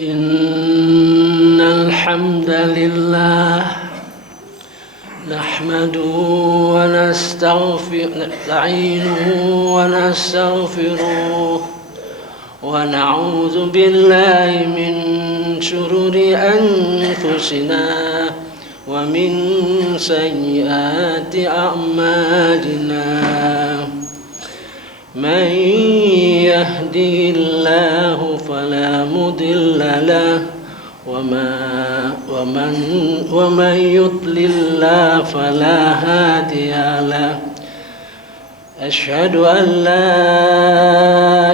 إن الحمد لله نحمده ونستعينه ونستغفره ونعوذ بالله من شرور أنفسنا ومن سيئات أعمالنا من يهده الله فلا مضل له ومن يضلل فلا هادي له أشهد أن لا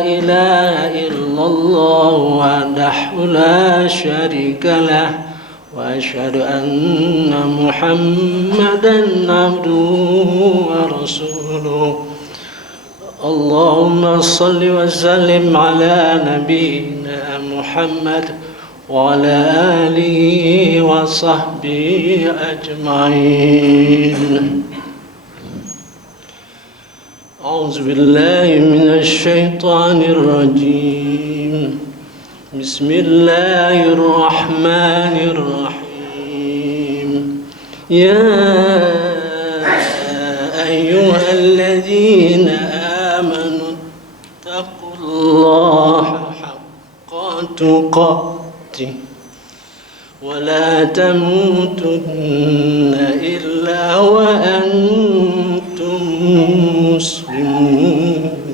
إله إلا الله وحده لا شريك له وأشهد أن محمدا عبده ورسوله اللهم صل وسلم على نبينا محمد وعلى آله وصحبه أجمعين. أعوذ بالله من الشيطان الرجيم. بسم الله الرحمن الرحيم. يا أيها الذين آمنوا اتقوا الله حق تقاته ولا تموتن إلا وأنتم مسلمون.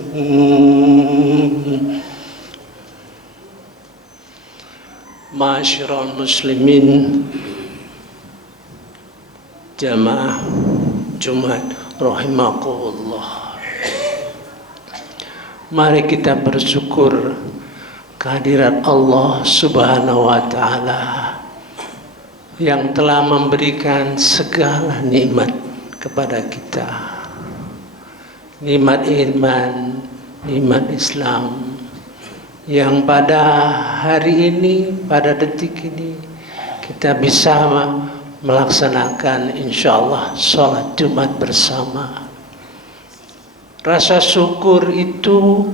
Ma'asyiral muslimin, jamaah Jumat rahimakumullah. Mari kita bersyukur kehadirat Allah Subhanahu wa taala yang telah memberikan segala nikmat kepada kita. Nikmat iman, nikmat Islam, yang pada hari ini, pada detik ini kita bisa melaksanakan insyaallah sholat Jumat bersama. Rasa syukur itu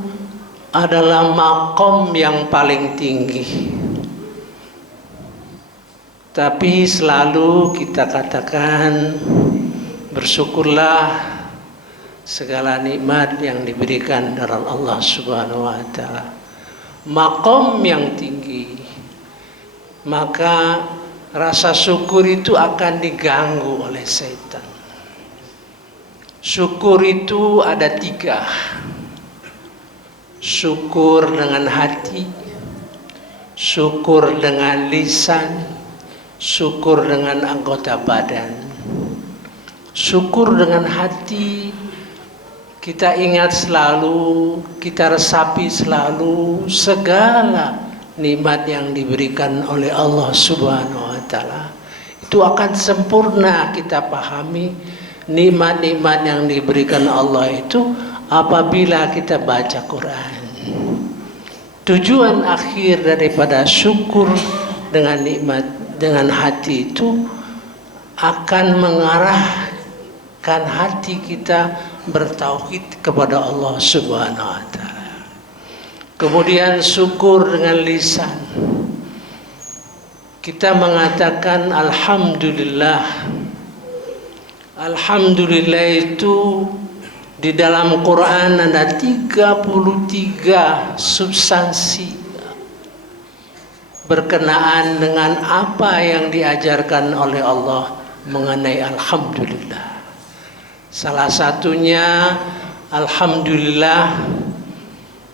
adalah makom yang paling tinggi. Tapi selalu kita katakan bersyukurlah segala nikmat yang diberikan dari Allah Subhanahu wa taala. Makom yang tinggi, maka rasa syukur itu akan diganggu oleh setan. Syukur itu ada 3. Syukur dengan hati, syukur dengan lisan, syukur dengan anggota badan. Syukur dengan hati, kita ingat selalu, kita resapi selalu segala nikmat yang diberikan oleh Allah Subhanahu wa taala. Itu akan sempurna kita pahami nikmat-nikmat yang diberikan Allah itu apabila kita baca Quran. Tujuan akhir daripada syukur dengan nikmat dengan hati itu akan mengarahkan hati kita bertauhid kepada Allah Subhanahu wa taala. Kemudian syukur dengan lisan. Kita mengatakan alhamdulillah. Alhamdulillah itu di dalam Quran ada 33 substansi berkenaan dengan apa yang diajarkan oleh Allah mengenai alhamdulillah. Salah satunya alhamdulillah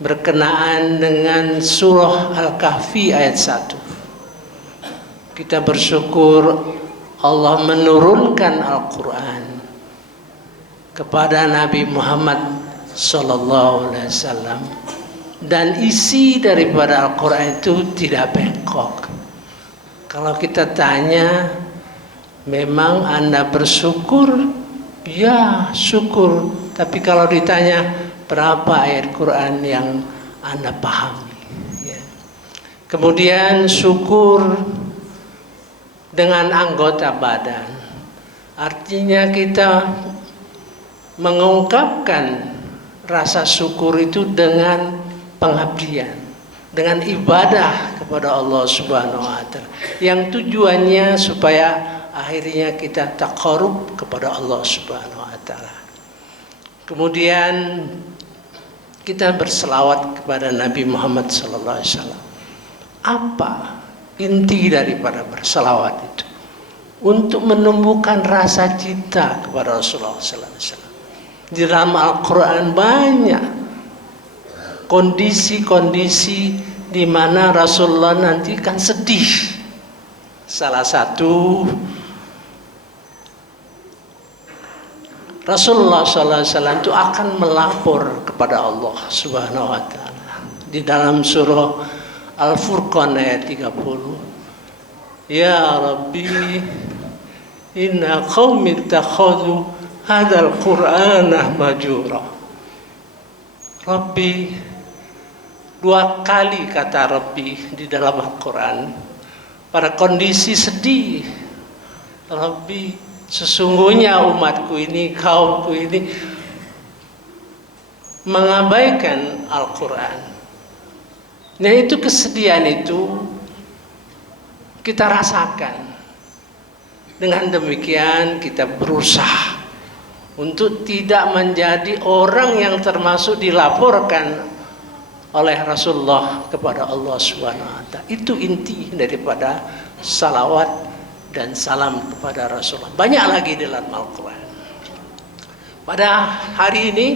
berkenaan dengan surah Al-Kahfi ayat 1. Kita bersyukur Allah menurunkan Al-Quran kepada Nabi Muhammad sallallahu alaihi wasallam, dan isi daripada Al-Quran itu tidak bengkok. Kalau kita tanya, memang Anda bersyukur? Ya, syukur. Tapi kalau ditanya berapa ayat Quran yang Anda pahami, ya. Kemudian syukur dengan anggota badan. Artinya kita mengungkapkan rasa syukur itu dengan pengabdian, dengan ibadah kepada Allah Subhanahu wa taala yang tujuannya supaya akhirnya kita taqarrub kepada Allah Subhanahu wa taala. Kemudian kita berselawat kepada Nabi Muhammad sallallahu alaihi wasallam. Apa inti daripada berselawat itu? Untuk menumbuhkan rasa cinta kepada Rasulullah sallallahu alaihi wasallam. Di dalam Al-Qur'an banyak kondisi-kondisi di mana Rasulullah nanti kan sedih. Salah satu Rasulullah SAW itu akan melapor kepada Allah Subhanahu wa taala di dalam surah Al-Furqan ayat 30. Ya Rabbi, inna qaumi ittakhadhu hadzal Qur'ana majura. Rabbi, dua kali kata Rabbi di dalam Al-Quran pada kondisi sedih. Rabbi, sesungguhnya umatku ini, kaumku ini mengabaikan Al-Quran. Nah, itu kesedihan itu kita rasakan. Dengan demikian kita berusaha untuk tidak menjadi orang yang termasuk dilaporkan oleh Rasulullah kepada Allah Subhanahu wa taala. Itu inti daripada salawat dan salam kepada Rasulullah. Banyak lagi dalam Al-Quran. Pada hari ini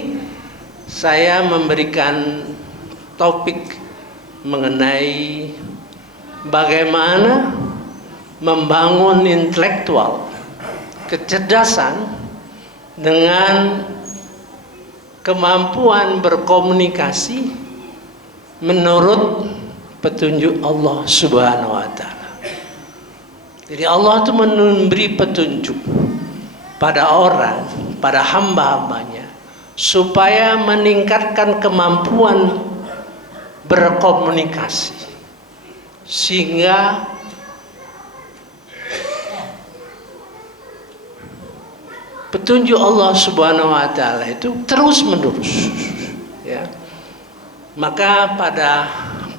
saya memberikan topik mengenai bagaimana membangun intelektual, kecerdasan dengan kemampuan berkomunikasi menurut petunjuk Allah Subhanahu wa taala. Jadi Allah itu memberi petunjuk pada orang, pada hamba-hambanya supaya meningkatkan kemampuan berkomunikasi sehingga petunjuk Allah Subhanahu wa taala itu terus menerus, ya. Maka pada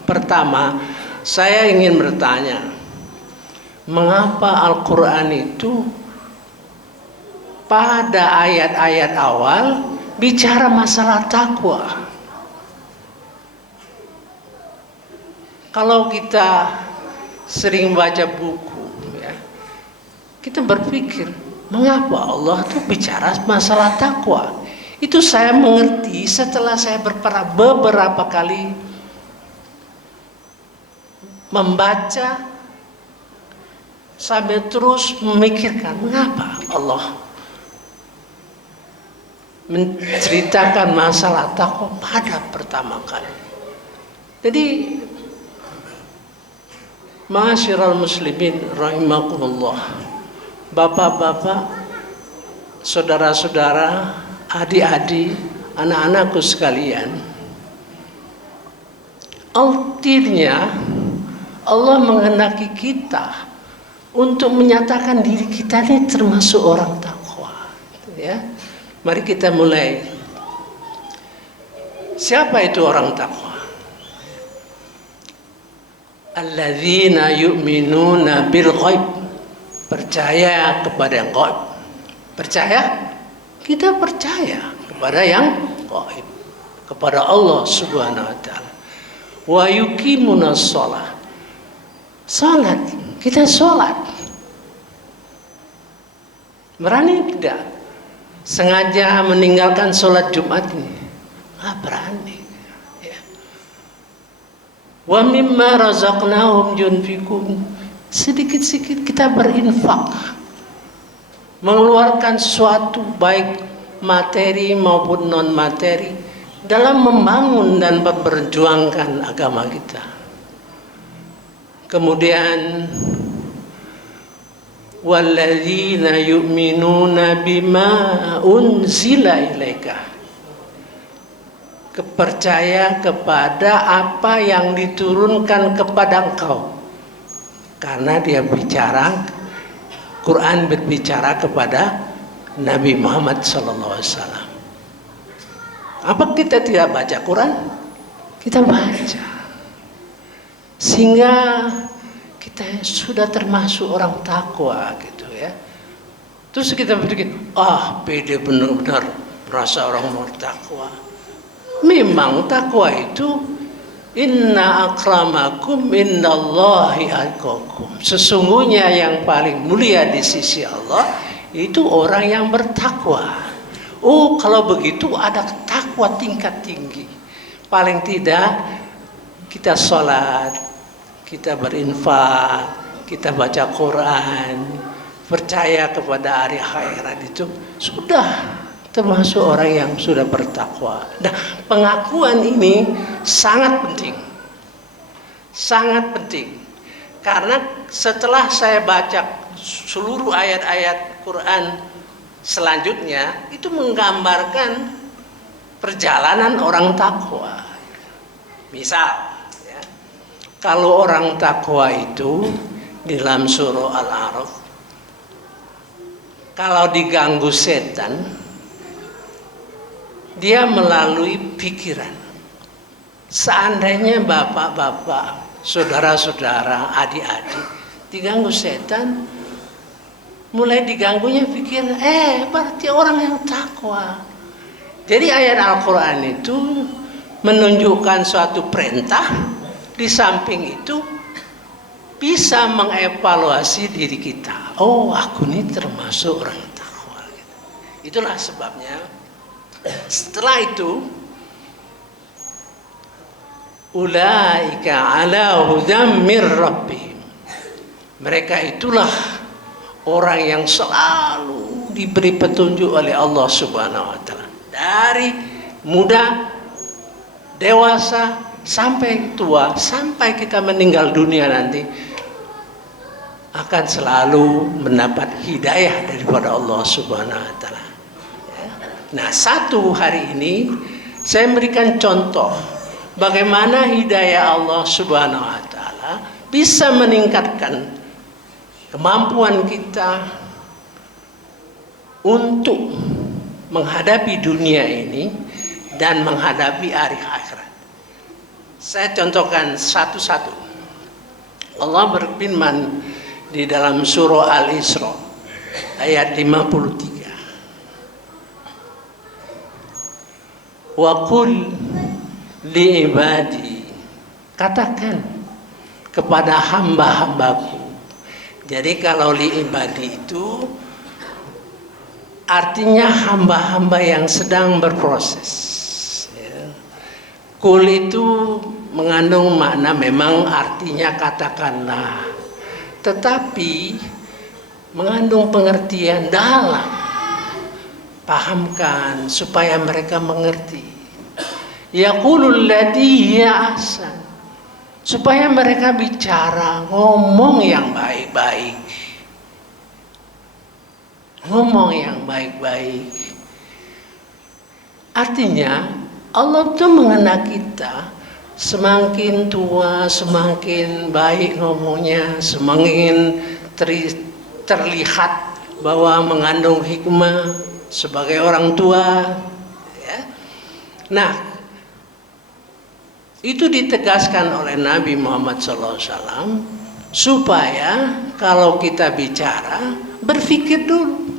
pertama saya ingin bertanya, mengapa Al-Quran itu pada ayat-ayat awal bicara masalah takwa? Kalau kita sering baca buku, ya, kita berpikir, mengapa Allah itu bicara masalah takwa? Itu saya mengerti setelah saya beberapa kali membaca sambil terus memikirkan mengapa Allah menceritakan masalah takwa pada pertama kali. Jadi ma'asyiral muslimin rahimakumullah, bapak-bapak, saudara-saudara, adik-adik, anak-anakku sekalian, artinya Allah menghendaki kita untuk menyatakan diri kita ini termasuk orang takwa, ya. Mari kita mulai. Siapa itu orang takwa? Alladzina yu'minuna bil ghaib, percaya kepada yang gaib. Percaya? Kita percaya kepada yang gaib, kepada Allah Subhanahu wa taala. Wa yuqimunas shalah, salat, kita salat. Berani tidak sengaja meninggalkan salat Jumat ini? Nggak berani. Wa mimma razaqnahum yunfikun, sedikit-sedikit kita berinfak, mengeluarkan sesuatu baik materi maupun non materi dalam membangun dan memperjuangkan agama kita. Kemudian walladzina yu'minuna bima unzila ilaika, kepercaya kepada apa yang diturunkan kepada engkau, karena dia bicara, Quran berbicara kepada Nabi Muhammad SAW. Apa kita tidak baca Quran? Kita baca. sehingga kita sudah termasuk orang takwa gitu ya. Terus kita berpikir, pede benar-benar merasa orang bertakwa. Memang takwa itu inna akramakum innallahi atqakum. Sesungguhnya yang paling mulia di sisi Allah itu orang yang bertakwa. Oh, kalau begitu ada takwa tingkat tinggi. Paling tidak kita sholat, kita berinfak, kita baca Quran, percaya kepada hari akhirat, itu sudah termasuk orang yang sudah bertakwa. Nah, pengakuan ini sangat penting. Sangat penting. Karena setelah saya baca seluruh ayat-ayat Quran selanjutnya, itu menggambarkan perjalanan orang takwa. Misal, ya, kalau orang takwa itu di dalam surah Al-A'raf, kalau diganggu setan, dia melalui pikiran. Seandainya bapak-bapak, saudara-saudara, adik-adik diganggu setan, mulai diganggunya pikiran, berarti orang yang takwa. Jadi ayat Al-Quran itu menunjukkan suatu perintah, di samping itu bisa mengevaluasi diri kita. Oh, aku ini termasuk orang takwa. Itulah sebabnya setelah itu ulaika ala hudam mir rabbihim, mereka itulah orang yang selalu diberi petunjuk oleh Allah Subhanahu wa taala, dari muda, dewasa sampai tua, sampai kita meninggal dunia nanti akan selalu mendapat hidayah daripada Allah Subhanahu wa taala. Nah, satu hari ini saya memberikan contoh bagaimana hidayah Allah Subhanahu wa taala bisa meningkatkan kemampuan kita untuk menghadapi dunia ini dan menghadapi hari akhirat. Saya contohkan satu-satu. Allah berfirman di dalam surah Al-Isra ayat 53. Wa qul li ibadi, katakan kepada hamba-hambaku. Jadi kalau li ibadi itu artinya hamba-hamba yang sedang berproses. Qul itu mengandung makna, memang artinya katakanlah, tetapi mengandung pengertian dalam. Pahamkan supaya mereka mengerti. Yaqulul ladzi hiya ahsan, supaya mereka bicara, ngomong yang baik-baik. Ngomong yang baik-baik. Artinya Allah itu mengenal kita, semakin tua semakin baik ngomongnya, semakin terlihat bahwa mengandung hikmah sebagai orang tua, ya. Nah, itu ditegaskan oleh Nabi Muhammad SAW supaya kalau kita bicara berpikir dulu,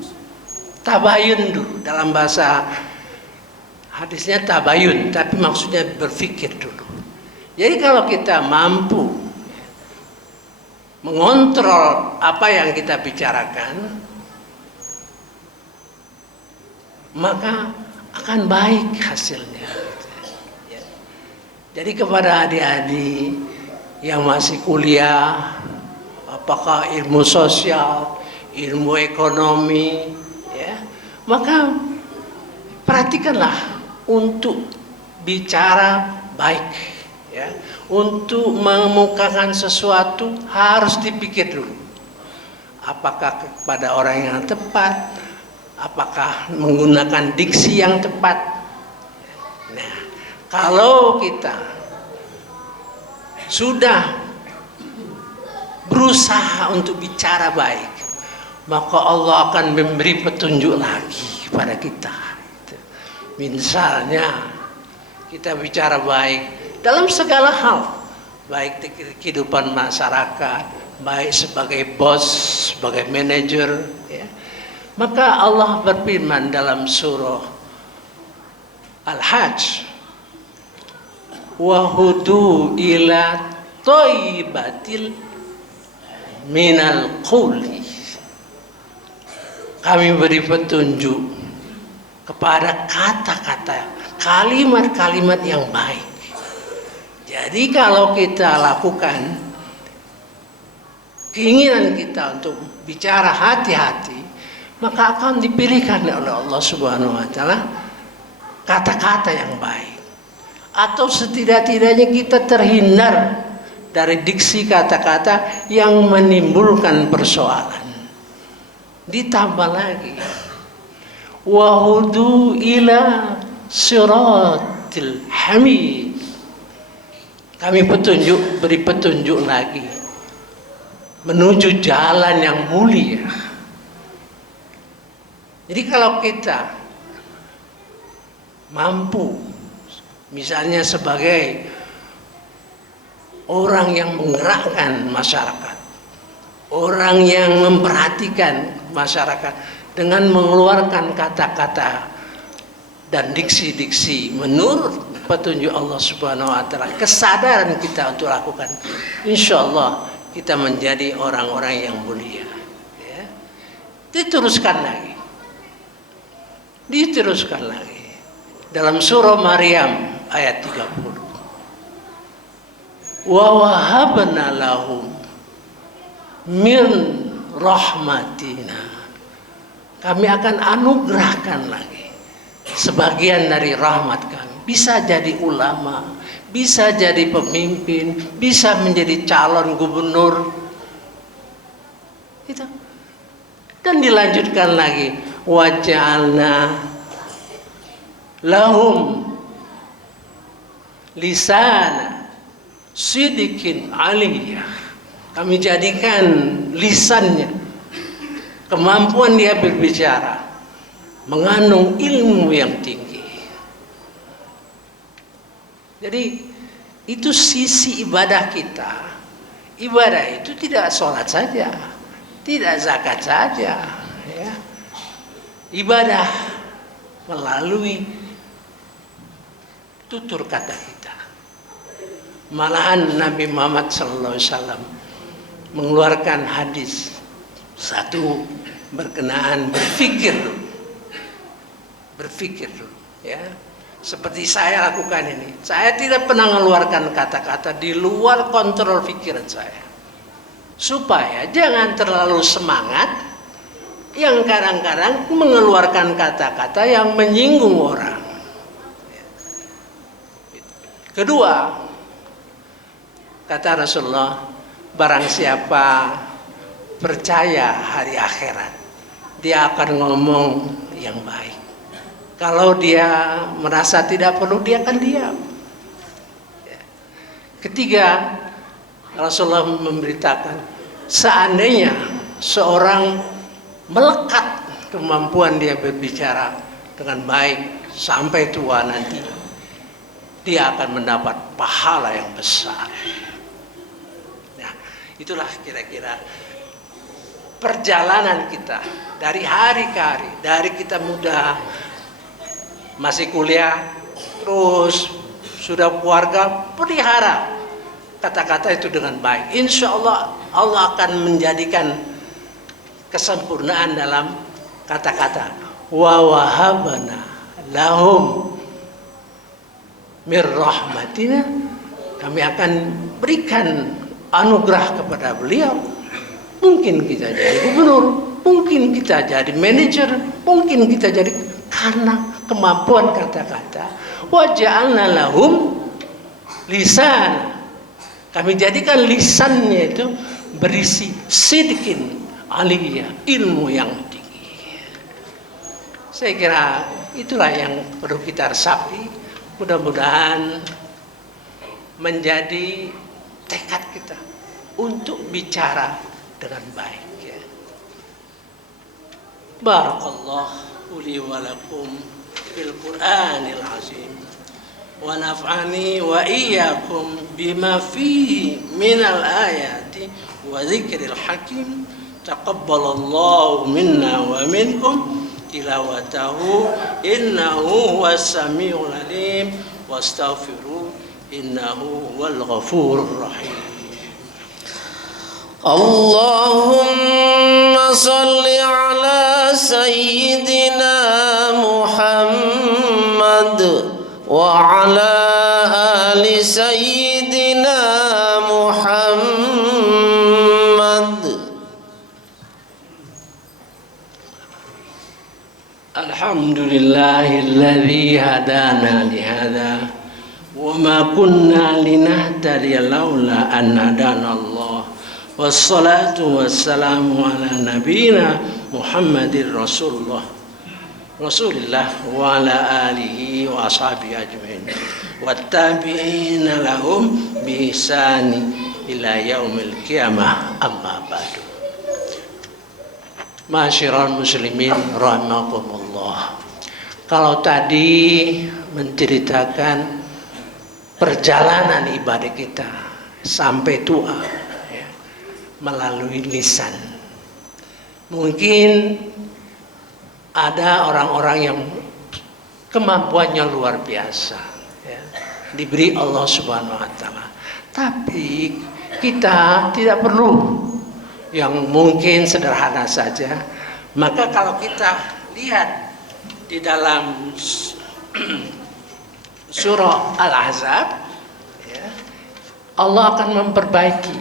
tabayun dulu. Dalam bahasa hadisnya tabayun, tapi maksudnya berpikir dulu. Jadi kalau kita mampu mengontrol apa yang kita bicarakan, maka akan baik hasilnya. Jadi kepada adik-adik yang masih kuliah, apakah ilmu sosial, ilmu ekonomi, ya, maka perhatikanlah untuk bicara baik, ya. Untuk mengemukakan sesuatu harus dipikir dulu. Apakah kepada orang yang tepat? Apakah menggunakan diksi yang tepat? Nah, kalau kita sudah berusaha untuk bicara baik, maka Allah akan memberi petunjuk lagi kepada kita. Misalnya kita bicara baik dalam segala hal, baik di kehidupan masyarakat, baik sebagai bos, sebagai manajer, ya. Maka Allah berfirman dalam surah Al-Hajj, wa hudu ila thayyibatil minal qawli. Kami beri petunjuk kepada kata-kata, kalimat-kalimat yang baik. Jadi kalau kita lakukan keinginan kita untuk bicara hati-hati, maka akan dipilihkan oleh Allah Subhanahu wa taala kata-kata yang baik. Atau setidak-tidaknya kita terhindar dari diksi kata-kata yang menimbulkan persoalan. Ditambah lagi, wahudu ila siratil hamid. Kami beri petunjuk lagi menuju jalan yang mulia. Jadi kalau kita mampu, misalnya sebagai orang yang menggerakkan masyarakat, orang yang memperhatikan masyarakat dengan mengeluarkan kata-kata dan diksi-diksi menurut petunjuk Allah Subhanahu wa taala, kesadaran kita untuk lakukan, insya Allah kita menjadi orang-orang yang mulia, ya. Diteruskan lagi dalam surah Maryam ayat 30, wa wahabna lahum min rahmatina. Kami akan anugerahkan lagi sebagian dari rahmat kami. Bisa jadi ulama, bisa jadi pemimpin, bisa menjadi calon gubernur. Itu. Dan dilanjutkan lagi, waja'alna lahum lisana sidikin aliyah. Kami jadikan lisannya, kemampuan dia berbicara, mengandung ilmu yang tinggi. Jadi itu sisi ibadah kita. Ibadah itu tidak sholat saja, tidak zakat saja, ya. Ibadah melalui tutur kata kita. Malahan Nabi Muhammad SAW mengeluarkan hadis satu berkenaan berpikir dulu, ya. Seperti saya lakukan ini, saya tidak pernah mengeluarkan kata-kata di luar kontrol pikiran saya, supaya jangan terlalu semangat yang kadang-kadang mengeluarkan kata-kata yang menyinggung orang. Kedua, kata Rasulullah, barang siapa percaya hari akhirat, dia akan ngomong yang baik. Kalau dia merasa tidak perlu, dia akan diam. Ketiga, Rasulullah memberitakan, seandainya seorang melekat kemampuan dia berbicara dengan baik sampai tua nanti, dia akan mendapat pahala yang besar. Nah, itulah kira-kira perjalanan kita dari hari ke hari, dari kita muda, masih kuliah, terus sudah keluarga, pelihara kata-kata itu dengan baik. Insya Allah, Allah akan menjadikan kesempurnaan dalam kata-kata. Wa wahabana lahum mir rahmatina. Kami akan berikan anugerah kepada beliau. Mungkin kita jadi gubernur, mungkin kita jadi manajer, mungkin kita jadi, karena kemampuan kata-kata. Wa ja'alna lahum lisan. Kami jadikan lisannya itu berisi sidikin aliyah, ilmu yang tinggi. Saya kira itulah yang perlu kita resapi. Mudah-mudahan menjadi tekad kita untuk bicara dengan baik, ya. Barakallahu li wa lakum bil Qur'anil azim wa naf'ani wa iyyakum bima fihi minal ayati wa dzikril hakim. Taqabbalallahu minna wa minkum tilawatahu innahu huwas samiul alim wastaghfiru innahu huwal ghafurur rahim. Allahumma salli ala sayyidina Muhammad wa ala ali sayyidina Muhammad. Alhamdulillahilladzi hadana lihada wa ma kunna linahtadiya laula an hadana Allah. Wassalatu wassalamu ala nabiyina Muhammadir Rasulullah wa ala alihi wa ashabihi ajmain wattabi'ina lahum bi ihsani ila yaumil qiyamah, amma ba'du. Masyiral muslimin rahimakumullah. Kalau tadi menceritakan perjalanan ibadah kita sampai tua ya, melalui lisan, mungkin ada orang-orang yang kemampuannya luar biasa ya, diberi Allah Subhanahu wa taala. Tapi kita tidak perlu yang mungkin sederhana saja. Maka kalau kita lihat di dalam surah Al-Ahzab ya, Allah akan memperbaiki.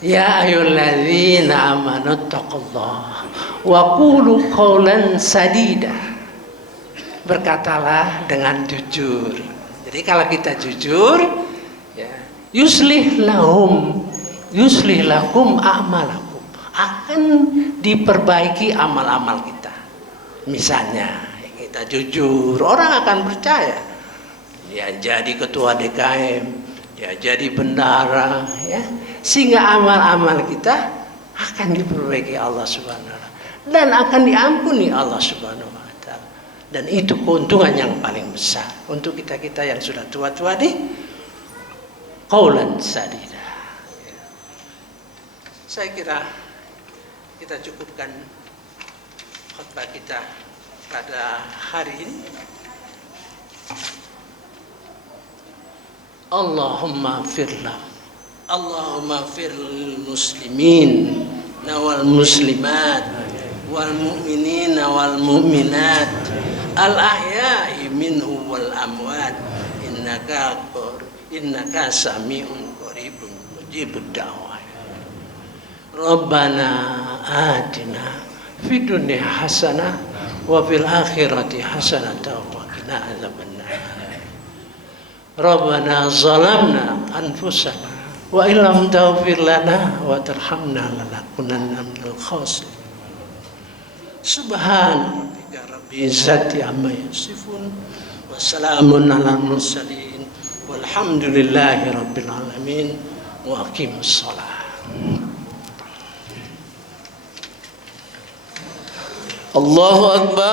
Ya ayyuhalladzina amanu taqullaha wa qulu qawlan sadida. Berkatalah dengan jujur. Jadi kalau kita jujur ya, yuslih lakum a'malakum, akan diperbaiki amal-amal kita. Misalnya kita jujur, orang akan percaya. Dia jadi ketua DKM, dia jadi bendahara ya, sehingga amal-amal kita akan diperbaiki Allah Subhanahu wa taala dan akan diampuni Allah Subhanahu wa taala. Dan itu keuntungan yang paling besar untuk kita-kita yang sudah tua-tua di qaulan sadida. Saya kira kita cukupkan khutbah kita pada hari ini. Allahumma firlah, Allahumma firlil muslimin wal muslimat wal mu'minin wal mu'minat al ahya'i minhu wal amwat innaka sami'un qaribun mujibud da'wah. Rabbana atina fid dunya hasanah wa fil akhirati hasanah wa qina adzabannar. Rabbana zalamna anfusana wa illam taghfir lana wa tarhamna lanakunanna minal khasirin. Subhana rabbika rabbil izzati amma yasifun wa salamun alal mursalin walhamdulillahi rabbil alamin wa aqimus shalah. Allahu Akbar.